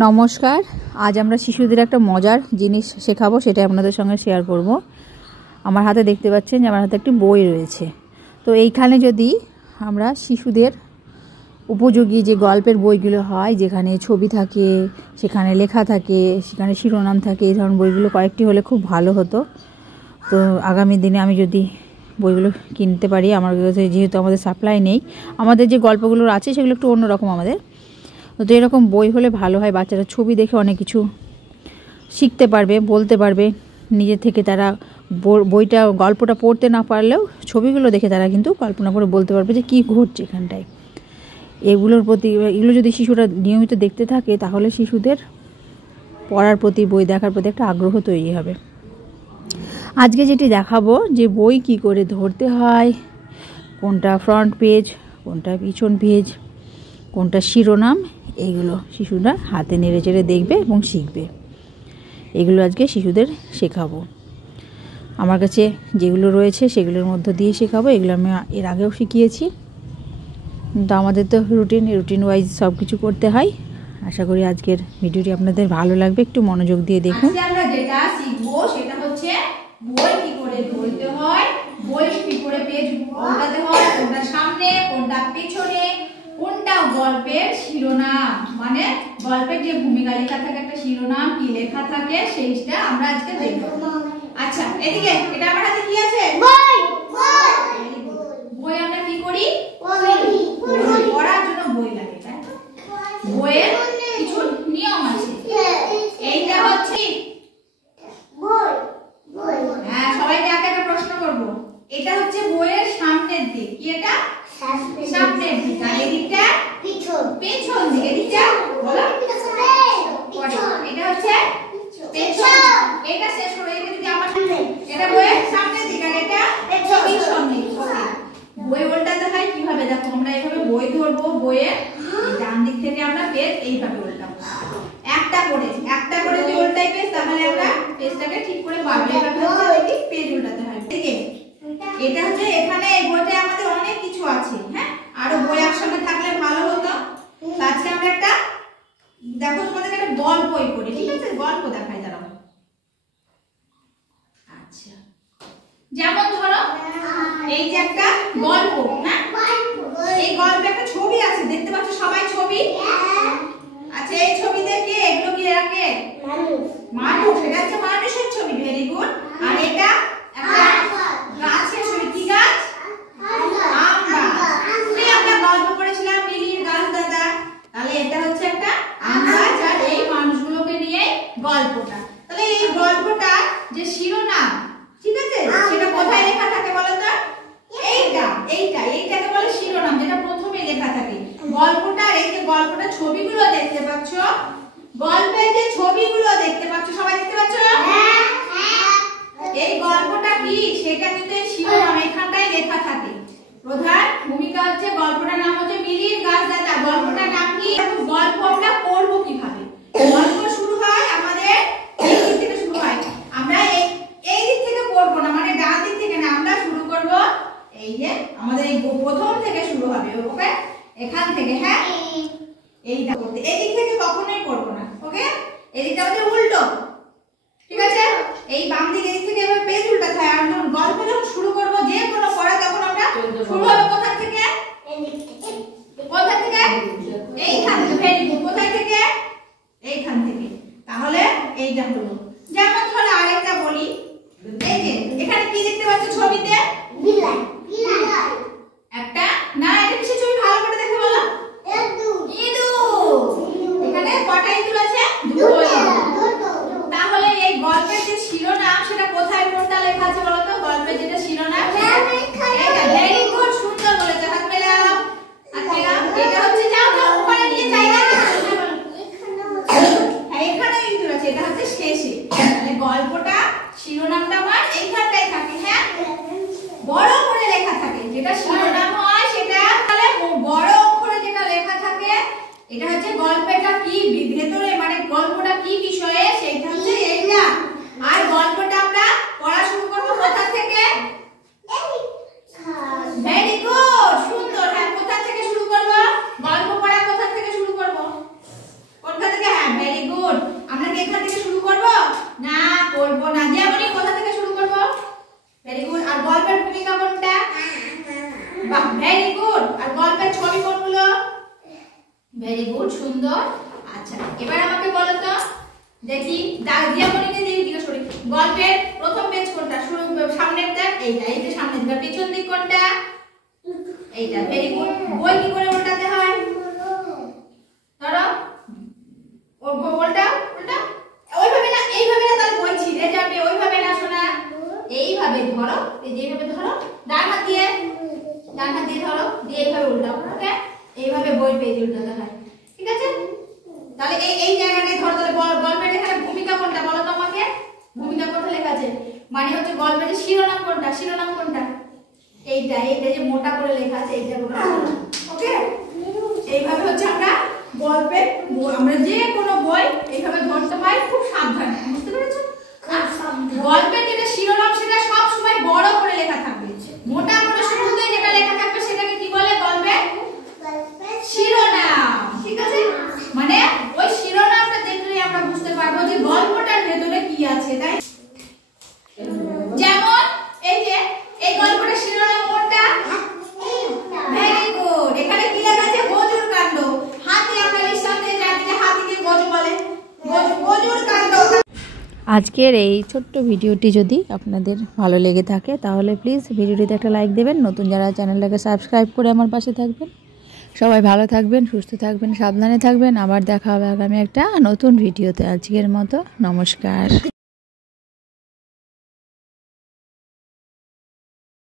নমস্কার। আজ আমরা শিশুদের একটা মজার জিনিস শেখাবো, সেটা আপনাদের সঙ্গে শেয়ার করব। আমার হাতে দেখতে পাচ্ছেন যে আমার হাতে একটি বই রয়েছে। তো এইখানে যদি আমরা শিশুদের উপযোগী যে গল্পের বইগুলো হয়, যেখানে ছবি থাকে, সেখানে লেখা থাকে, সেখানে শিরোনাম থাকে, এই ধরনের বইগুলো কয়েকটি হলে খুব ভালো হতো। তো আগামী দিনে আমি যদি বইগুলো কিনতে পারি, আমার কাছে যেহেতু আমাদের সাপ্লাই নেই, আমাদের যে গল্পগুলো আছে সেগুলো একটু অন্যরকম আমাদের। তো এরকম বই হলে ভালো হয়। বাচ্চারা ছবি দেখে অনেক কিছু শিখতে পারবে, বলতে পারবে নিজে থেকে। তারা বইটা গল্পটা পড়তে না পারলেও ছবিগুলো দেখে তারা কিন্তু কল্পনা করে বলতে পারবে যে কী ঘটছে এখানটায়। এগুলোর প্রতি, এগুলো যদি শিশুরা নিয়মিত দেখতে থাকে, তাহলে শিশুদের পড়ার প্রতি, বই দেখার প্রতি একটা আগ্রহ তৈরি হবে। আজকে যেটি দেখাবো, যে বই কি করে ধরতে হয়, কোনটা ফ্রন্ট পেজ, কোনটা পিছন পেজ, কোনটা শিরোনাম, এইগুলো শিশুরা হাতে নেড়ে চেড়ে দেখবে এবং শিখবে। এগুলো আজকে শিশুদের শেখাবো। আমার কাছে যেগুলো রয়েছে সেগুলোর মধ্য দিয়ে শেখাবো। এগুলো আমি এর আগেও শিখিয়েছি, কিন্তু আমাদের তো রুটিন ওয়াইজ সব কিছু করতে হয়। আশা করি আজকের ভিডিওটি আপনাদের ভালো লাগবে। একটু মনোযোগ দিয়ে দেখুন। আমরা যেটা শিখবো সেটা হচ্ছে বই কি করে ধরতে হয়, বই কি করে পেজ উল্টাতে হয়, কোনটা সামনে কোনটা পেছনে, কোনটা গল্পের শিরোনাম, মানে গল্পের যে ভূমিকা লেখা থাকে, একটা শিরোনাম কি লেখা থাকে, সেইটা আমরা আজকে দেখব। আচ্ছা, এদিকে এটা আমার হাতে কি আছে? বই। বই আমরা কি করি? পড়ার জন্য বই লাগে, তাই তো? বইয়ের কিছু নিয়ম আছে। এইটা হচ্ছে হ্যাঁ, সবাইকে একটা প্রশ্ন করব। এটা হচ্ছে বইয়ের সামনের দিক। কি এটা? সামনের দিক। আর এদিকটা পেছন দিক। এদিকটা বলো এটা হচ্ছে পেছন। এটা শেষ করে এটা যদি আমার এটা বইয়ের সামনের দিক আর এটা পেছন দিক। বই উল্টাতে হয় কিভাবে? দেখো, আমরা এইভাবে বই ধরবো, বইয়ের ডান দিক থেকে আমরা পেজ এইভাবে উল্টাবো। একটা করে যদি উল্টাই পেজ, তাহলে আমরা পেজটাকে ঠিক করে পারবো। এইভাবে হচ্ছে পেজ উল্টাতে হয়। ঠিক আছে? এটা হচ্ছে এখানে এই বইতে আমাদের অনেক কিছু আছে। হ্যাঁ, আরো বই একসঙ্গে থাকলে ভালো হতো। আজকে আমরা একটা দেখো, তোমাদেরকে একটা গল্পই পড়ি। ঠিক আছে? গল্প দেখাই দাঁড়াও। আচ্ছা, যেমন ধরো এই যে একটা গল্প, না? এই গল্পে একটা ছবি আছে, দেখতে পাচ্ছ সবাই ছবি? আচ্ছা, এই ছবিতে কে? এগুলো কি রাখে? মানুষ। এটা হচ্ছে মানুষের ছবি। Very good. আর এটা একটা গাছের ছবি। কি গাছ? আম গাছ। আমরা গল্প পড়েছিলাম মিলির গাছ দাদা। তাহলে এটা হচ্ছে একটা আম গাছ, আর এই মানুষগুলোকে নিয়ে গল্পটা। তাহলে এই গল্পটা যে শিরোনাম, ঠিক আছে, সেটা কোথায় লেখা থাকে বলো তো? এইটাকে বলে শিরোনাম, যেটা প্রথমে লেখা থাকে। গল্পটা, এই যে গল্পটা ছবিগুলো দেখতে পাচ্ছ, গল্পের যে ছবিগুলো দেখতে পাচ্ছ, সবাই দেখতে পাচ্ছ? এই গল্পটা কি, সেটা কিন্তু এই শিরোনাম এখানটায় লেখা থাকে। প্রধান ভূমিকা হচ্ছে, গল্পটার নাম হচ্ছে মিলির গাছ দাদা। গল্পটার নাম কি? গল্প আমরা পড়বো কিভাবে? গল্প শুরু হয় আমাদের এই দিক থেকে শুরু হয়। আমরা এই দিক থেকে পড়বো না, মানে ডান দিক থেকে না, আমরা শুরু করব এই যে আমাদের এই প্রথম থেকে শুরু হবে। ওকে, এখান থেকে। হ্যাঁ, এইটা করতে এই দিক থেকে কখনোই করব না। ওকে, এই দিকটা হচ্ছে উল্টো। ঠিক আছে? এই বাম দিকে এই দিক থেকে এবার পেজ উল্টাতে হয়। আর যখন গল্প যখন শুরু করব, যে কোনো পড়া, তখন আমরা শুরু হবে কোথা থেকে? কোথা থেকে? এইখান থেকে। Very good. কোথা থেকে? এইখান থেকে। তাহলে এইটা হলো। যেমন ধরো আরেকটা বলি, এই যে এখানে কি দেখতে পাচ্ছ ছবিতে? বিলাই। একটা না, এটা কিসের ছবি? ভালো করে দেখে বলো। ইঁদুর। এখানে কটা ইঁদুর আছে? দুটো। তাহলে এই গল্পের যে শিরোনাম, সেটা কোথায়, কোনটা লেখা আছে বলো তো? গল্পের যেটা শিরোনাম, এটা। ভেরি গুড, সুন্দর বলেছে। হাত মেলাও, হাত মেলাও। এটা হচ্ছে, যাও ওখানে নিয়ে জায়গা আছে। হ্যাঁ, এখানে ইঁদুর আছে। এটা হচ্ছে শেষে। তাহলে গল্পটা শিরোনামটা আমার এইখানটাই থাকে। হ্যাঁ, বড় করে লেখা থাকে। যেটা শিরোনাম হয় সেটা তাহলে বড় অক্ষরে যেটা লেখা থাকে, এটা হচ্ছে গল্পটা কি ভেতরে, মানে গল্পটা কি বিষয়ে, সেটা হচ্ছে এইটা। আর গল্পটা আমরা পড়া শুরু করব কোথা থেকে? ভেরি গুড, সুন্দর। হ্যাঁ, কোথা থেকে শুরু করব? গল্প পড়া কোথা থেকে শুরু করব? কোথা থেকে? হ্যাঁ, সুন্দর। আচ্ছা এবার আমাকে বলো তো দেখি দিয়ামণিকে দিয়ে জিজ্ঞেস করি গল্পের প্রথম পেজ কোনটা, শুরু সামনেরটা এইটা, এই যে সামনেরটা, পেছন দিক কোনটা এইটা। Very good. বই কি করে উল্টাতে হয় ধরো, ওর বলটা উল্টা ওইভাবে না, এইভাবে না, তাহলে বই ছিঁড়ে যাবে, ওইভাবে না শোনা, এইভাবে ধরো, এই যে এইভাবে ধরো, ডান হাত দিয়ে ধরো, দিয়ে এইভাবে উল্টাও। ওকে, এইভাবে বই পেজ উল্টাতে হয়, ঠিক আছে? তাহলে এই জায়গাটায় ধরো। তাহলে গল্পের এখানে ভূমিকা কোনটা বলো তো আমাকে, ভূমিকা কোথায় লেখা আছে, মানে হচ্ছে গল্পের শিরোনাম কোনটা, শিরোনাম কোনটা এইটা, এইটা যে মোটা করে লেখা আছে এইটা। ওকে, এইভাবে হচ্ছে আমরা গল্পের, আমরা যে কোনো বই এইভাবে ধরতে হয়, খুব সাবধানে, বুঝতে পেরেছো? গল্পের যেটা শিরোনাম সেটা সব সময় বড় করে লেখা থাকবে, মোটা করে শুরুতে যেটা লেখা থাকবে সেটাকে কি বলে, গল্পের শিরোনাম, ঠিক আছে? মানে ওই শিরোনামটা দেখলে আমরা বুঝতে পারবো যে গল্পটার ভেতরে কি আছে, তাই? যেমন এই যে এই গল্পটার শিরোনাম কোনটা, ভেরি গুড। এখানে কি লেখা আছে, গজুর কাণ্ড। হাতি, আমরা নিঃসন্দেহে জানি যে হাতিকে গজু বলে, গজুর কাণ্ড। আজকের এই ছোট্ট ভিডিওটি যদি আপনাদের ভালো লেগে থাকে তাহলে প্লিজ ভিডিওটিতে একটা লাইক দেবেন। নতুন যারা চ্যানেলটাকে সাবস্ক্রাইব করে আমার পাশে থাকবেন। সবাই ভালো থাকবেন, সুস্থ থাকবেন, সাবধানে থাকবেন। আবার দেখা হবে আগামী একটা নতুন ভিডিওতে। আজকের মতো নমস্কার।